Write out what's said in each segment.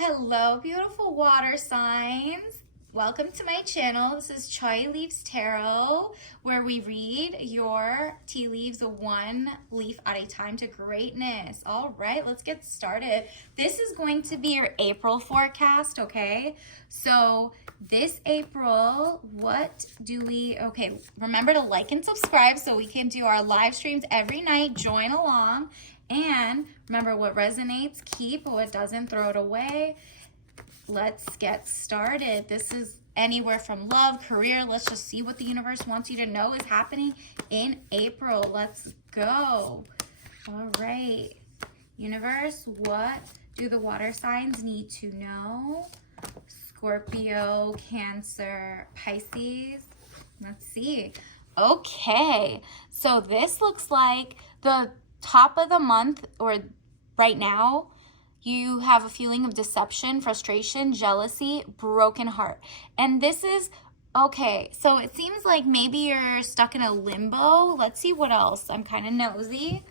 Hello, beautiful water signs. Welcome to my channel. This is Choi Leaves Tarot, where we read your tea leaves one leaf at a time to greatness. All right, let's get started. This is going to be your April forecast, okay? So this April, remember to like and subscribe so we can do our live streams every night. Join along. And remember, what resonates, keep. What doesn't, throw it away. Let's get started. This is anywhere from love, career. Let's just see what the universe wants you to know is happening in April. Let's go. All right. Universe, what do the water signs need to know? Scorpio, Cancer, Pisces. Let's see. Okay. So this looks like the top of the month, or right now, you have a feeling of deception, frustration, jealousy, broken heart. And this is okay. So it seems like maybe you're stuck in a limbo. Let's see what else. I'm kind of nosy.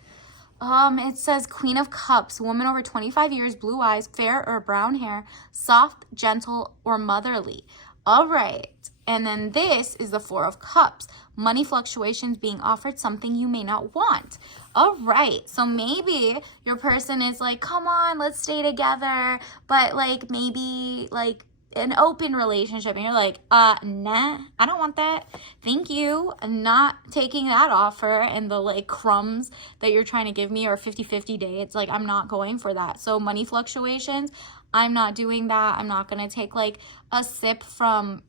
It says Queen of Cups, woman over 25 years, blue eyes, fair or brown hair, soft, gentle, or motherly. All right. And then this is the Four of Cups, money fluctuations, being offered something you may not want. All right. So maybe your person is like, come on, let's stay together. But like maybe like an open relationship. And you're like, nah, I don't want that. Thank you. I'm not taking that offer and the like crumbs that you're trying to give me, or 50-50 dates. Like, I'm not going for that. So money fluctuations, I'm not doing that. I'm not going to take like a sip from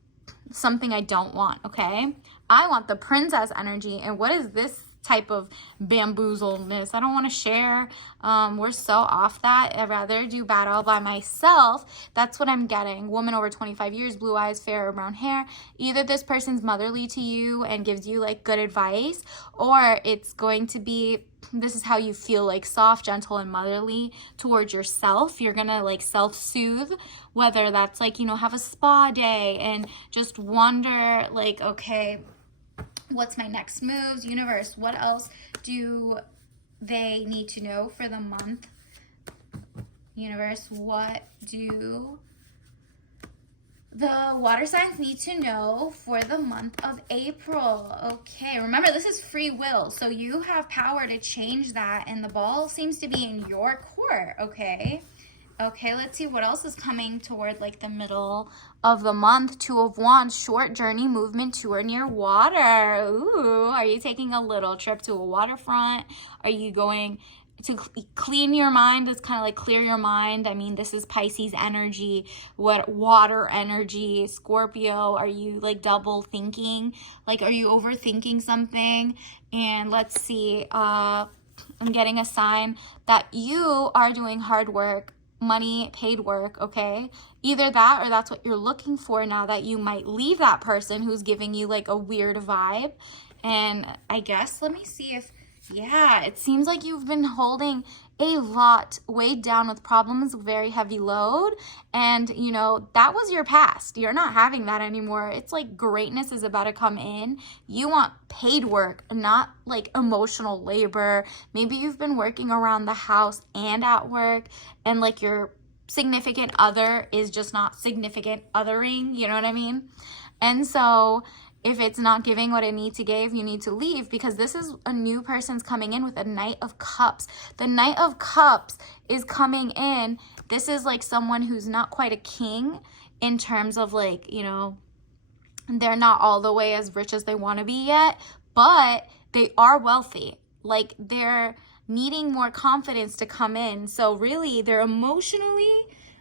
something I don't want, okay? I want the princess energy. And what is this type of bamboozledness? I don't want to share. We're so off that. I'd rather do bad all by myself. That's what I'm getting. Woman over 25 years, blue eyes, fair or brown hair. Either this person's motherly to you and gives you like good advice, or it's going to be, this is how you feel, like soft, gentle, and motherly towards yourself. You're gonna like self-soothe, whether that's like, have a spa day and just wonder like, okay, what's my next moves? Universe, what else do they need to know for the month? Universe, what do the water signs need to know for the month of April? Okay, remember, this is free will, so you have power to change that, and the ball seems to be in your court, okay? Okay, let's see what else is coming toward like the middle of the month. Two of Wands, short journey, movement to or near water. Ooh, are you taking a little trip to a waterfront? Are you going to clean your mind? It's kind of like clear your mind. I mean, this is Pisces energy, water energy. Scorpio, are you like double thinking? Like, are you overthinking something? And let's see, I'm getting a sign that you are doing hard work, money, paid work, okay? Either that or that's what you're looking for now that you might leave that person who's giving you like a weird vibe. And I guess, let me see if, yeah, it seems like you've been holding a lot, weighed down with problems, very heavy load. And, that was your past. You're not having that anymore. It's like greatness is about to come in. You want paid work, not like emotional labor. Maybe you've been working around the house and at work, and like your significant other is just not significant othering. You know what I mean? And so if it's not giving what it needs to give, you need to leave, because this is a new person's coming in with a Knight of Cups. The Knight of Cups is coming in. This is like someone who's not quite a king in terms of like, they're not all the way as rich as they want to be yet, but they are wealthy. Like, they're needing more confidence to come in. So really, they're emotionally,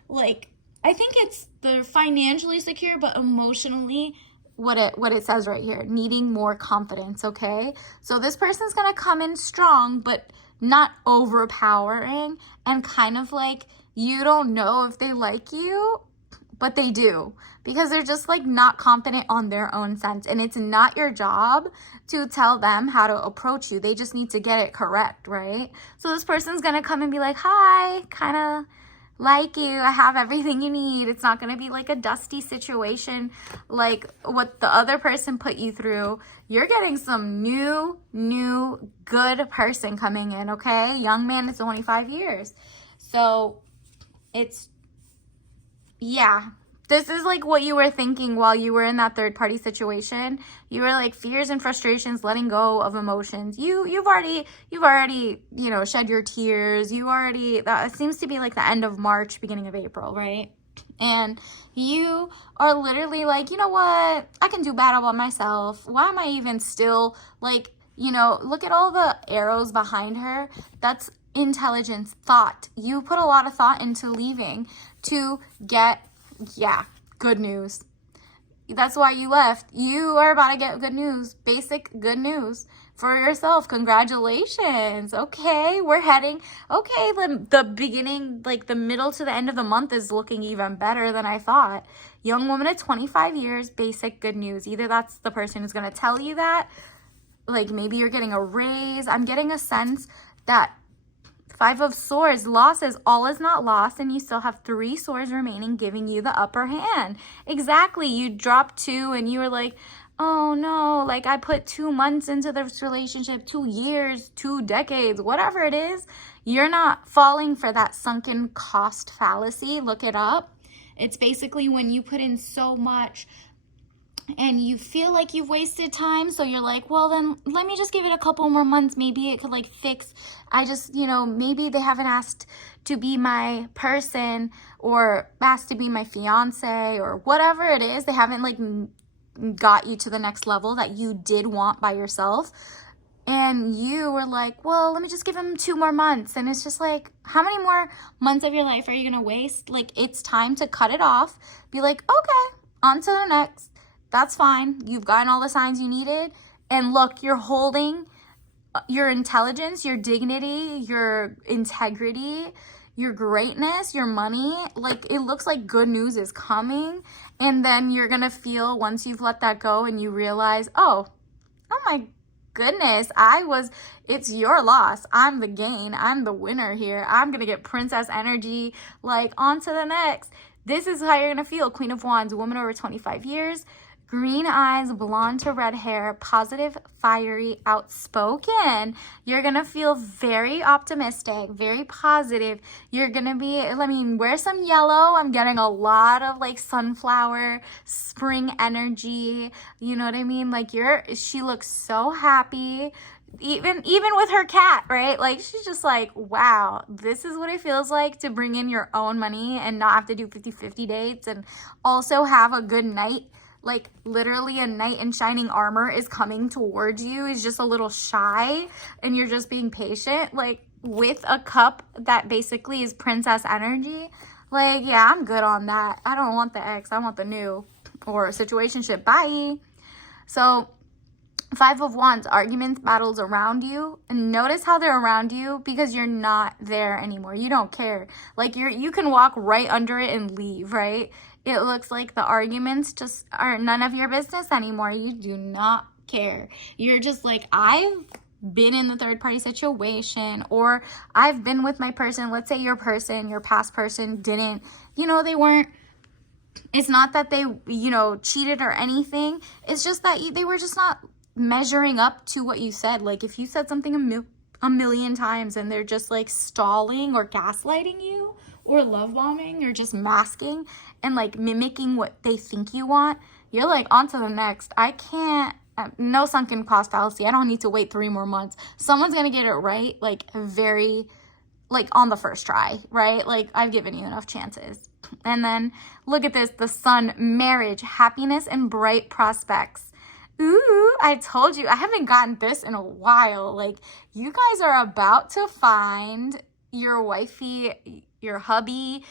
like, I think they're financially secure, but emotionally, what it says right here, needing more confidence, okay? So this person's gonna come in strong, but not overpowering, and kind of like, you don't know if they like you, but they do, because they're just like not confident on their own sense. And it's not your job to tell them how to approach you. They just need to get it correct, right? So this person's gonna come and be like, hi, kind of like you, I have everything you need. It's not going to be like a dusty situation like what the other person put you through. You're getting some new good person coming in, okay? Young man is 25 years. So it's Yeah. This is like what you were thinking while you were in that third party situation. You were like fears and frustrations, letting go of emotions. You've already, you know, shed your tears. That seems to be like the end of March, beginning of April, right? And you are literally like, you know what? I can do battle by myself. Why am I even still like, you know, look at all the arrows behind her. That's intelligence, thought. You put a lot of thought into leaving to get, yeah, good news. That's why you left. You are about to get good news, basic good news for yourself. Congratulations. Okay, we're heading. Okay, the beginning, like the middle to the end of the month is looking even better than I thought. Young woman at 25 years, basic good news. Either that's the person who's going to tell you that, like maybe you're getting a raise. I'm getting a sense that Five of Swords, losses, all is not lost, and you still have 3 swords remaining, giving you the upper hand. Exactly. You dropped 2 and you were like, oh no, like I put 2 months into this relationship, 2 years, 2 decades, whatever it is. You're not falling for that sunken cost fallacy. Look it up. It's basically when you put in so much and you feel like you've wasted time, so you're like, well then let me just give it a couple more months, maybe it could like fix. I just, you know, maybe they haven't asked to be my person or asked to be my fiance or whatever it is. They haven't like got you to the next level that you did want by yourself, and you were like, well, let me just give them 2 more months. And it's just like, how many more months of your life are you gonna waste? Like, it's time to cut it off. Be like, okay, on to the next. That's fine. You've gotten all the signs you needed. And look, you're holding your intelligence, your dignity, your integrity, your greatness, your money. Like, it looks like good news is coming. And then you're going to feel, once you've let that go and you realize, oh my goodness, it's your loss. I'm the gain. I'm the winner here. I'm going to get princess energy. Like, on to the next. This is how you're going to feel. Queen of Wands, woman over 25 years. Green eyes, blonde to red hair, positive, fiery, outspoken. You're going to feel very optimistic, very positive. You're going to be, wear some yellow. I'm getting a lot of like sunflower, spring energy. You know what I mean? Like she looks so happy. Even with her cat, right? Like, she's just like, wow, this is what it feels like to bring in your own money and not have to do 50-50 dates and also have a good night. Like, literally a knight in shining armor is coming towards you. He's just a little shy and you're just being patient. Like, with a cup that basically is princess energy. Like, yeah, I'm good on that. I don't want the ex. I want the new or situationship. Bye. So, 5 of Wands, arguments, battles around you. And notice how they're around you because you're not there anymore. You don't care. Like, you can walk right under it and leave, right? It looks like the arguments just are none of your business anymore. You do not care. You're just like, I've been in the third party situation, or I've been with my person. Let's say your past person didn't, they weren't, it's not that they, cheated or anything. It's just that they were just not measuring up to what you said. Like, if you said something a million times and they're just like stalling or gaslighting you or love bombing or just masking and like mimicking what they think you want, you're like, on to the next. I can't, no sunken cost fallacy. I don't need to wait 3 more months. Someone's gonna get it right, like very, like on the first try, right? Like, I've given you enough chances. And then look at this, the Sun, marriage, happiness, and bright prospects. Ooh, I told you, I haven't gotten this in a while. Like, you guys are about to find your wifey, your hubby,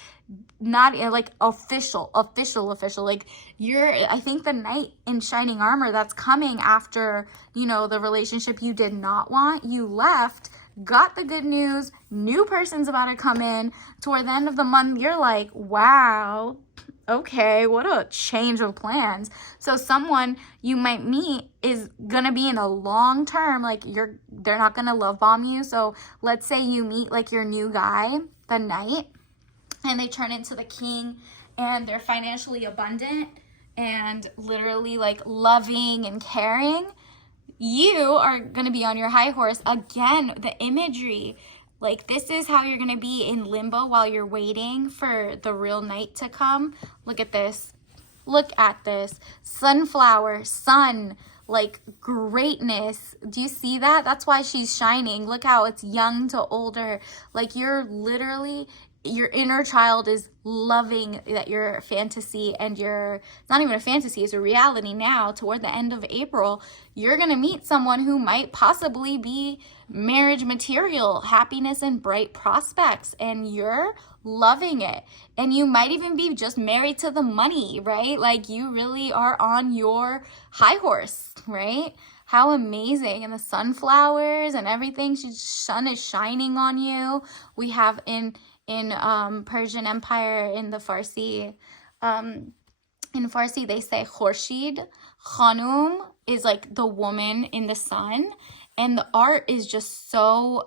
not like official. Like, I think the knight in shining armor that's coming after, the relationship you did not want, you left, got the good news, new person's about to come in. Toward the end of the month, you're like, wow, okay, what a change of plans. So someone you might meet is gonna be in a long term, like they're not gonna love bomb you. So let's say you meet like your new guy, the knight, and they turn into the king and they're financially abundant and literally like loving and caring. You are gonna be on your high horse. Again, the imagery, Like, this is how you're going to be in limbo while you're waiting for the real night to come. Look at this. Look at this. Sunflower, sun, like greatness. Do you see that? That's why she's shining. Look how it's young to older. Like, you're literally, your inner child is loving that your fantasy, and it's not even a fantasy, it's a reality now. Toward the end of April, you're going to meet someone who might possibly be marriage material, happiness and bright prospects, and you're loving it. And you might even be just married to the money, right? Like, you really are on your high horse, right? How amazing. And the sunflowers and everything, sun is shining on you. We have in Persian Empire, in the Farsi, in Farsi they say Khorshid. Khanum is like the woman in the sun, and the art is just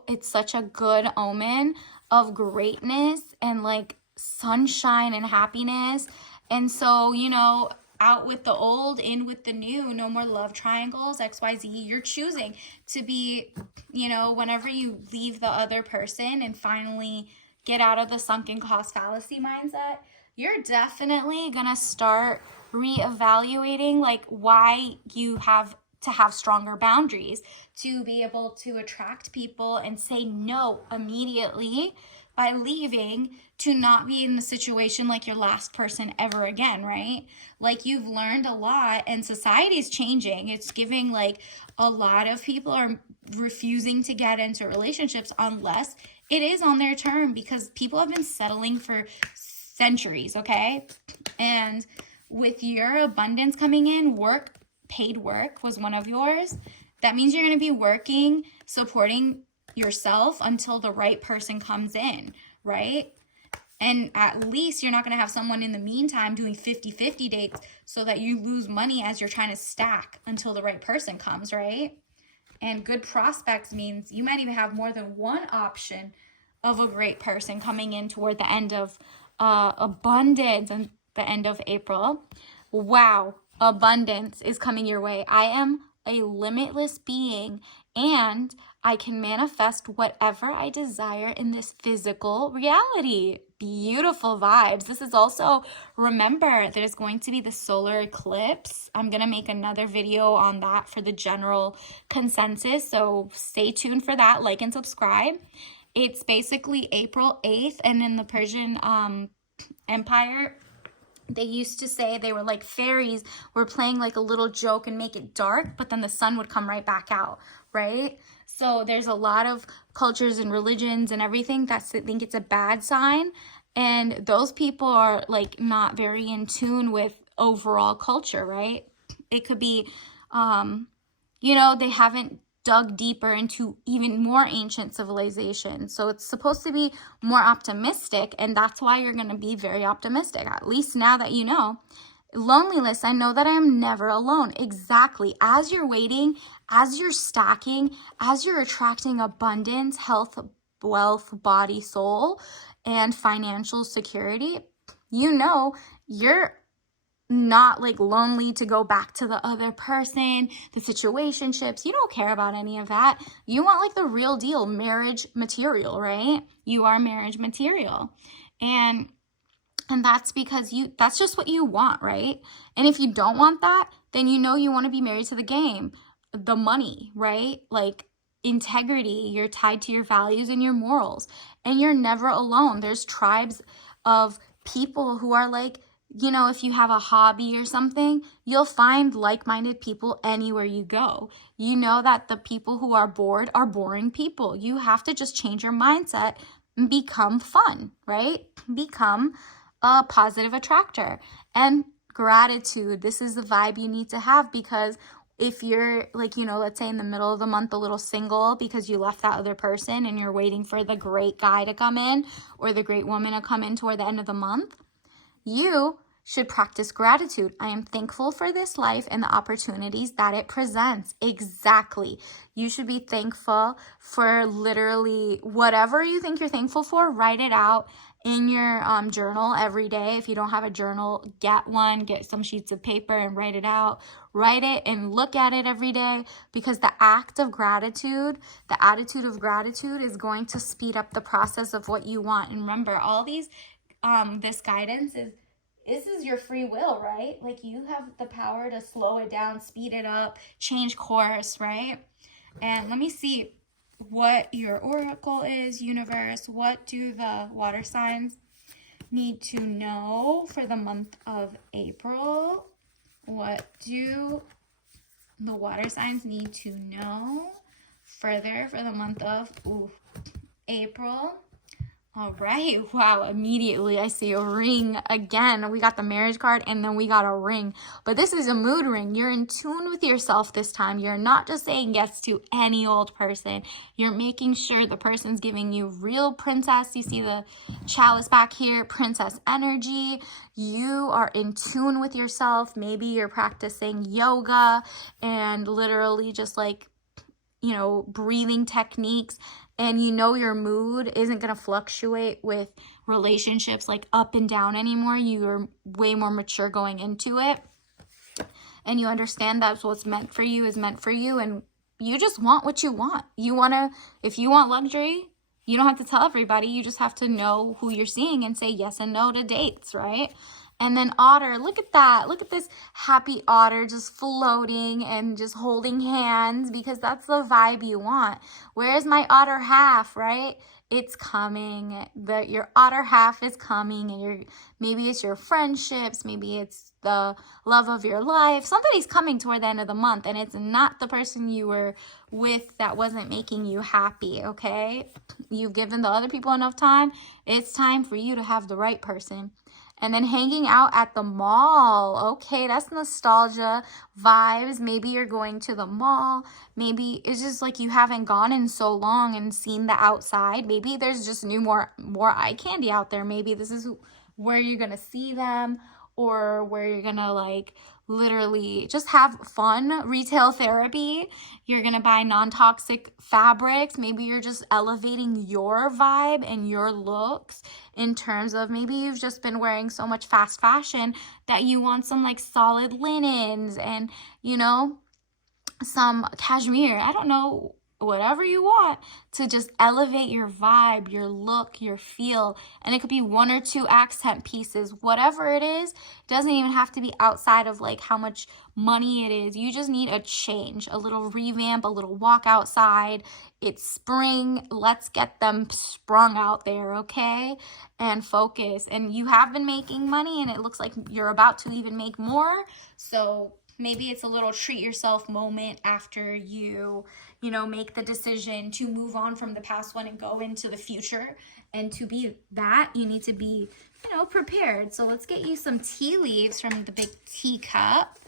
it's such a good omen of greatness and like sunshine and happiness. And so, you know, out with the old, in with the new. No more love triangles, XYZ. You're choosing to be, you know, whenever you leave the other person and finally get out of the sunken cost fallacy mindset, you're definitely gonna start reevaluating like why you have to have stronger boundaries, to be able to attract people and say no immediately by leaving, to not be in a situation like your last person ever again, right? Like, you've learned a lot, and society's changing. It's giving like a lot of people are refusing to get into relationships unless it is on their term, because people have been settling for centuries, okay? And with your abundance coming in, paid work was one of yours. That means you're going to be working, supporting yourself until the right person comes in, right? And at least you're not going to have someone in the meantime doing 50-50 dates so that you lose money as you're trying to stack until the right person comes, right? And good prospects means you might even have more than one option of a great person coming in toward the end of abundance and the end of April. Wow, abundance is coming your way. I am a limitless being, and I can manifest whatever I desire in this physical reality. Beautiful vibes. This is also, remember, there's going to be the solar eclipse. I'm going to make another video on that for the general consensus, so stay tuned for that. Like and subscribe. It's basically April 8th, and in the Persian Empire, they used to say they were like fairies were playing like a little joke and make it dark, but then the sun would come right back out, right? So there's a lot of cultures and religions and everything that think it's a bad sign, and those people are like not very in tune with overall culture, right? It could be, you know, they haven't dug deeper into even more ancient civilizations. So it's supposed to be more optimistic, and that's why you're going to be very optimistic, at least now that you know. Loneliness, I know that I am never alone. Exactly. As you're waiting, as you're stacking, as you're attracting abundance, health, wealth, body, soul, and financial security, you know you're not like lonely to go back to the other person, the situationships. You don't care about any of that. You want like the real deal, marriage material, right? You are marriage material. And that's because that's just what you want, right? And if you don't want that, then you know you want to be married to the game, the money, right? Like integrity, you're tied to your values and your morals, and you're never alone. There's tribes of people who are like, you know, if you have a hobby or something, you'll find like-minded people anywhere you go. You know that the people who are bored are boring people. You have to just change your mindset and become fun, right? Become a positive attractor. And gratitude, this is the vibe you need to have, because if you're like, you know, let's say in the middle of the month, a little single because you left that other person and you're waiting for the great guy to come in or the great woman to come in toward the end of the month, you should practice gratitude. I am thankful for this life and the opportunities that it presents. Exactly. You should be thankful for literally whatever you think you're thankful for. Write it out in your journal every day. If you don't have a journal, get one, get some sheets of paper and write it out. Write it and look at it every day, because the act of gratitude, the attitude of gratitude is going to speed up the process of what you want. And remember, all these, this guidance this is your free will, right? Like, you have the power to slow it down, speed it up, change course, right? And let me see what your oracle is, universe. What do the water signs need to know for the month of April? What do the water signs need to know further for the month of April? All right. Wow. Immediately I see a ring again. We got the marriage card and then we got a ring. But this is a mood ring. You're in tune with yourself this time. You're not just saying yes to any old person. You're making sure the person's giving you real princess. You see the chalice back here, princess energy. You are in tune with yourself. Maybe you're practicing yoga and literally just like, you know, breathing techniques, and you know your mood isn't going to fluctuate with relationships like up and down anymore. You're way more mature going into it, and you understand that's what's meant for you is meant for you, and you just want what you want. If you want luxury, you don't have to tell everybody. You just have to know who you're seeing and say yes and no to dates, right? And then otter, look at that. Look at this happy otter just floating and just holding hands, because that's the vibe you want. Where's my otter half, right? It's coming. Your otter half is coming, and maybe it's your friendships, maybe it's the love of your life. Somebody's coming toward the end of the month, and it's not the person you were with that wasn't making you happy, okay? You've given the other people enough time. It's time for you to have the right person. And then hanging out at the mall. Okay, that's nostalgia vibes. Maybe you're going to the mall. Maybe it's just like you haven't gone in so long and seen the outside. Maybe there's just more eye candy out there. Maybe this is where you're going to see them, or where you're going to like literally just have fun. Retail therapy. You're going to buy non-toxic fabrics. Maybe you're just elevating your vibe and your looks in terms of maybe you've just been wearing so much fast fashion that you want some like solid linens and, you know, some cashmere. I don't know, whatever you want to just elevate your vibe, your look, your feel. And it could be 1 or 2 accent pieces, whatever it is. It doesn't even have to be outside of like how much money it is. You just need a change, a little revamp, a little walk outside. It's spring. Let's get them sprung out there, okay? And focus. And you have been making money, and it looks like you're about to even make more. So maybe it's a little treat yourself moment after you make the decision to move on from the past one and go into the future. And to be that, you need to be, prepared. So let's get you some tea leaves from the big teacup.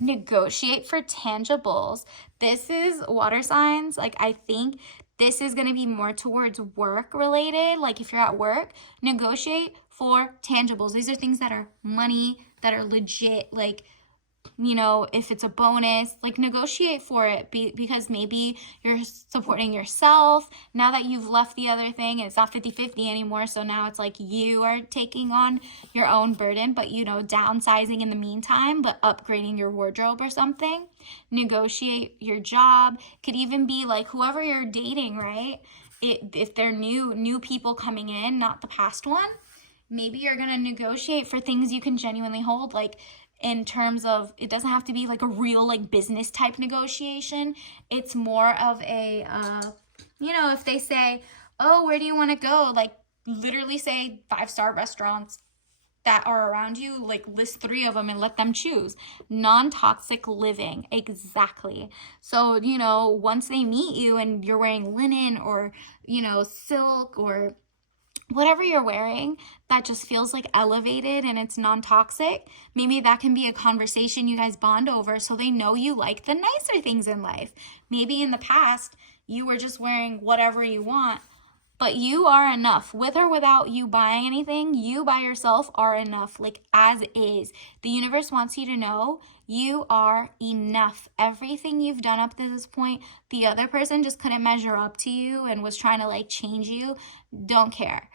Negotiate for tangibles. This is water signs. Like, I think this is going to be more towards work related. Like, if you're at work, negotiate for tangibles. These are things that are money, that are legit. Like, if it's a bonus, like, negotiate for it because maybe you're supporting yourself now that you've left the other thing and it's not 50-50 anymore. So now it's like you are taking on your own burden, but, downsizing in the meantime, but upgrading your wardrobe or something. Negotiate your job. Could even be like whoever you're dating, right? If they're new people coming in, not the past one, maybe you're going to negotiate for things you can genuinely hold, like, in terms of, it doesn't have to be like a real like business type negotiation. It's more of a, if they say, oh, where do you want to go? Like, literally say 5-star restaurants that are around you, like list 3 of them and let them choose. Non-toxic living, exactly. So, once they meet you and you're wearing linen or, silk or whatever you're wearing that just feels like elevated and it's non-toxic, maybe that can be a conversation you guys bond over so they know you like the nicer things in life. Maybe in the past you were just wearing whatever you want, But you are enough. With or without you buying anything, you by yourself are enough, like as is. The universe wants you to know you are enough. Everything you've done up to this point, the other person just couldn't measure up to you and was trying to like change you. Don't care.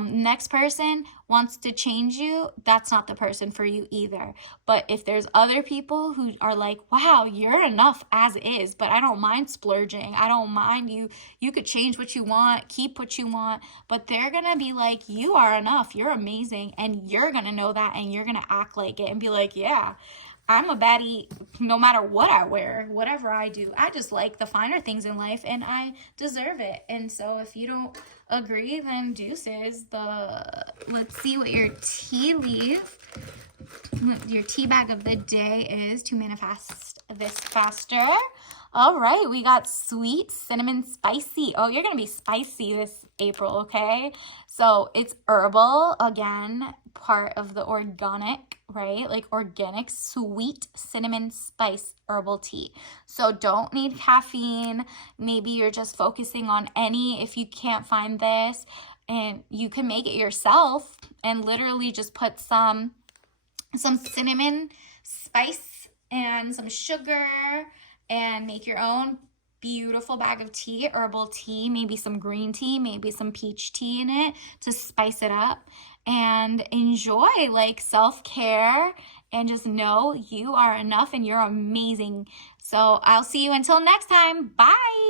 Next person wants to change you, that's not the person for you either. But if there's other people who are like, wow, you're enough as is, but I don't mind splurging, I don't mind you could change what you want, keep what you want, but they're gonna be like, you are enough, you're amazing, and you're gonna know that, and you're gonna act like it and be like, yeah, I'm a baddie no matter what I wear, whatever I do. I just like the finer things in life and I deserve it. And so if you don't agree, then deuces. Let's see what your tea bag of the day is to manifest this faster. All right, we got sweet cinnamon spicy. Oh, you're going to be spicy this April, okay? So it's herbal, again, part of the organic, right? Like organic sweet cinnamon spice herbal tea. So don't need caffeine. Maybe you're just focusing on if you can't find this, and you can make it yourself and literally just put some cinnamon spice and some sugar and make your own beautiful bag of tea, herbal tea, maybe some green tea, maybe some peach tea in it to spice it up, and enjoy like self-care and just know you are enough and you're amazing. So I'll see you until next time. Bye.